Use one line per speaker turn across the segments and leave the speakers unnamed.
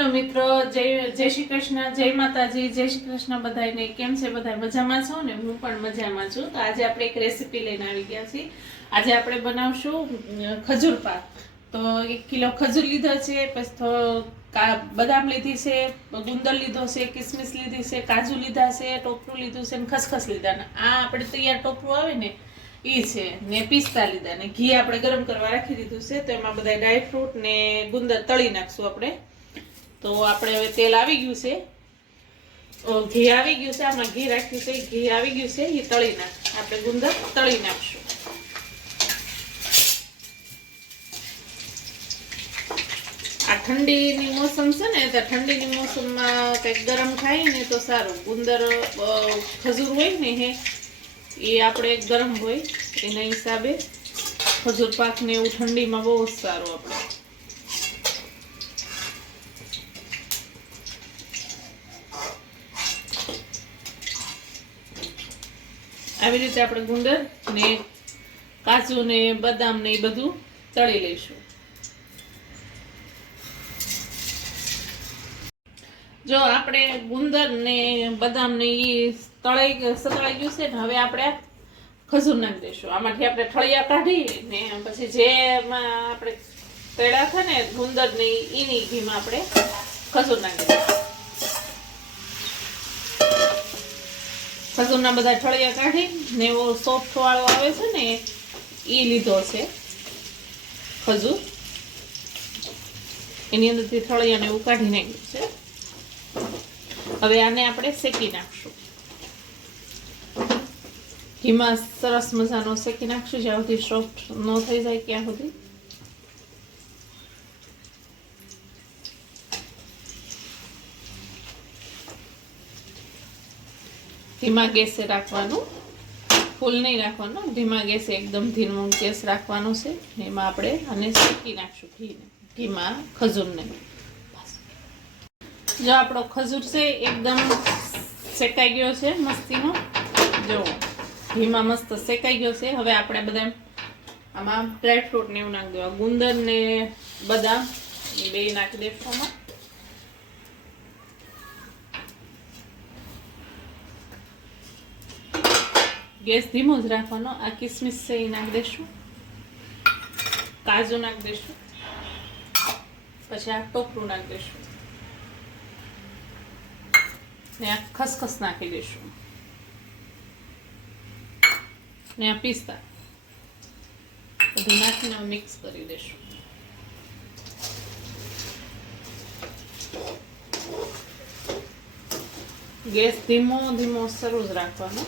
Hello મિત્રો, જય જય શ્રી કૃષ્ણ, જય માતાજી, જય શ્રી કૃષ્ણ બધાને કેમ છે બધા મજામાં છો ને? હું પણ મજામાં છું. તો આજે આપણે એક રેસીપી લઈને આવી ગયા છીએ. આજે આપણે બનાવશું ખજૂર પાક. તો એક કિલો ખજૂર લીધો છે, પછી બદામ લીધી છે ગુંદર લીધો છે, કિસમિસ લીધી છે, કાજુ લીધા છે, ટોપરું લીધું છે ને ખસખસ લીધા. ને આ આપણે તૈયાર ટોપરું આવે ને એ છે. ને પિસ્તા લીધા. ને ઘી આપણે ગરમ કરવા રાખી દીધું છે. તો એમાં બધા ડ્રાય ફ્રૂટ ને ગુંદર તળી નાખશું આપણે. તો આપણે હવે તેલ આવી ગયું છે. ઘી આવી ગયું છે. આમાં ઘી રાખ્યું છે. ઘી આવી ગયું છે. એ તળી નાખ. આપણે ગુંદર તળી નાખશું. આ ઠંડીની મોસમ છે ને તો ઠંડીની મોસમમાં કંઈક ગરમ થાય ને તો સારું. ગુંદર ખજૂર હોય ને હે એ આપણે ગરમ હોય એના હિસાબે ખજૂર પાક ને એવું ઠંડીમાં બહુ જ સારું આપણે. આવી રીતે આપણે ગુંદર ને કાજુ ને બદામ ને એ બધું તળી લઈશું. જો આપણે ગુંદર ને બદામ ને એ તળાઈ સતળાઈ ગયું છે ને, હવે આપણે ખજૂર નાખી દઈશું. આમાંથી આપણે ઠળિયા કાઢી ને પછી જેમાં આપણે તળ્યા છે ને ગુંદર ને એની ઘીમાં આપણે ખજૂર નાખી દઈશું. ખજૂરના બધા ઠળિયા કાઢી ને એવો સોફ્ટ વાળો આવે છે ને, એ લીધો છે. ખજૂર. એની અંદરથી ઠળિયાને એવું કાઢી નાખ્યું છે. હવે આને આપણે શેકી નાખશું. ઘીમાં સરસ મજાનો શેકી નાખશું, જ્યાં સુધી સોફ્ટ ન થઈ જાય ત્યાં સુધી. ધીમા ગેસે રાખવાનું. ફૂલ નહીં રાખવાનું. ધીમા ગેસે એકદમ ધીમો ગેસ રાખવાનો છે. એમાં આપણે આને શેકી નાખશું ઘીને. ઘીમાં ખજૂરને. જો આપણો ખજૂર છે એકદમ શેકાઈ ગયો છે મસ્તીનો. જો ઘીમાં મસ્ત શેકાઈ ગયો છે. હવે આપણે બધા આમાં ડ્રાય ફ્રૂટ ને એવું નાખી દેવા. ગુંદર ને બદામ બે નાખી દઈશું આમાં. ગેસ ધીમો જ રાખવાનો આ કિસમિસ છે એ નાખી દઈશું કાજુ નાખી દઈશું પછી આ ટોપરું નાખી દઈશું ને આ ખસખસ નાખી દઈશું ને આ પિસ્તા બધું નાખીને મિક્સ કરી દઈશું ગેસ ધીમો ધીમો સરસ રાખવાનો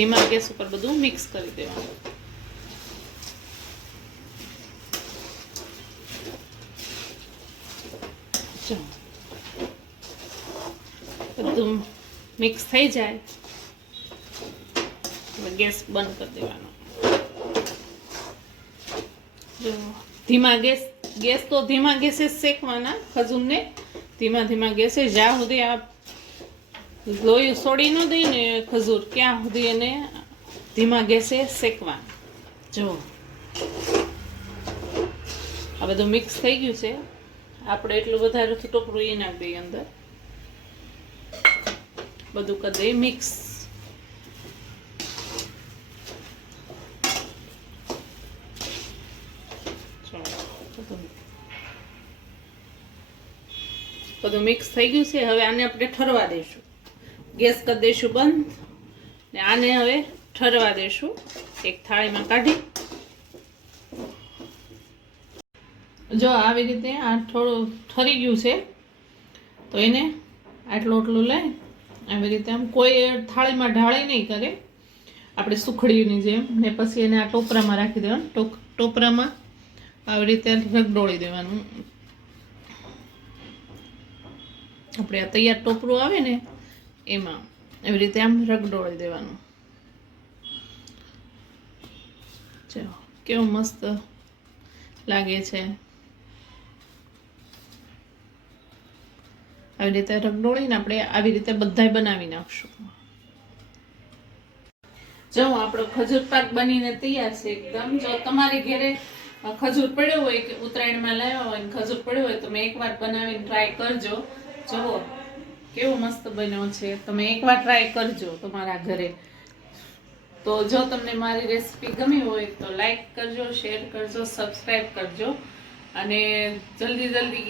ધીમા ગેસ ઉપર બધું મિક્સ કરી દેવાનું. જો. બધું મિક્સ થઈ જાય. એટલે ગેસ બંધ કરી દેવાનો. જો, ધીમા ગેસ ગેસ તો ધીમા ગેસે જ શેકવાના ખજૂરને. ધીમા ધીમા ગેસે જ્યાં સુધી આ લોહી સોડી ન દઈ ને ખજૂર ક્યાં સુધી એને ધીમા ગેસે શેકવા જો. આ બધું મિક્સ થઈ ગયું છે. આપણે એટલું વધારે ટોપરું એ નાખી દઈએ અંદર. બધું કરી દઈએ મિક્સ બધું મિક્સ થઈ ગયું છે. હવે આને આપણે ઠરવા દઈશું ગેસ કરી દઈશું બંધ. ને આને હવે ઠરવા દઈશું. એક થાળીમાં કાઢી. જો આવી રીતે આ થોડું ઠરી ગયું છે, તો એને આટલું આટલું લઈ આવી રીતે આમ કોઈ થાળીમાં ઢાળી નહીં કરે. આપણે સુખડીની જેમ. ને પછી એને આ ટોપરામાં રાખી દેવાનું. ટોક, ટોપરામાં આવી રીતે રગડોળી દેવાનું. આપણે આ તૈયાર ટોપરું આવે ને એમાં એવી રીતે આમ રગડોળી દેવાનું. ચલો કેવું મસ્ત લાગે છે. આવી રીતે રગડોળીને આપણે આવી રીતે બધાય બનાવી નાખશું. જો, આપણો ખજૂર પાક બનીને તૈયાર છે એકદમ. જો, તમારી ઘરે ખજૂર પડ્યો હોય કે ઉત્તરાયણમાં લાવ્યા હોય ખજૂર પડ્યો હોય તમે એકવાર બનાવીને ટ્રાય કરજો. જુઓ. કેવો મસ્ત બન્યો છે. તમે એકવાર ટ્રાય કરજો તમારા ઘરે. તો જો તમને મારી રેસીપી ગમી હોય તો લાઈક કરજો શેર કરજો સબસ્ક્રાઈબ કરજો. અને જલ્દી જલ્દી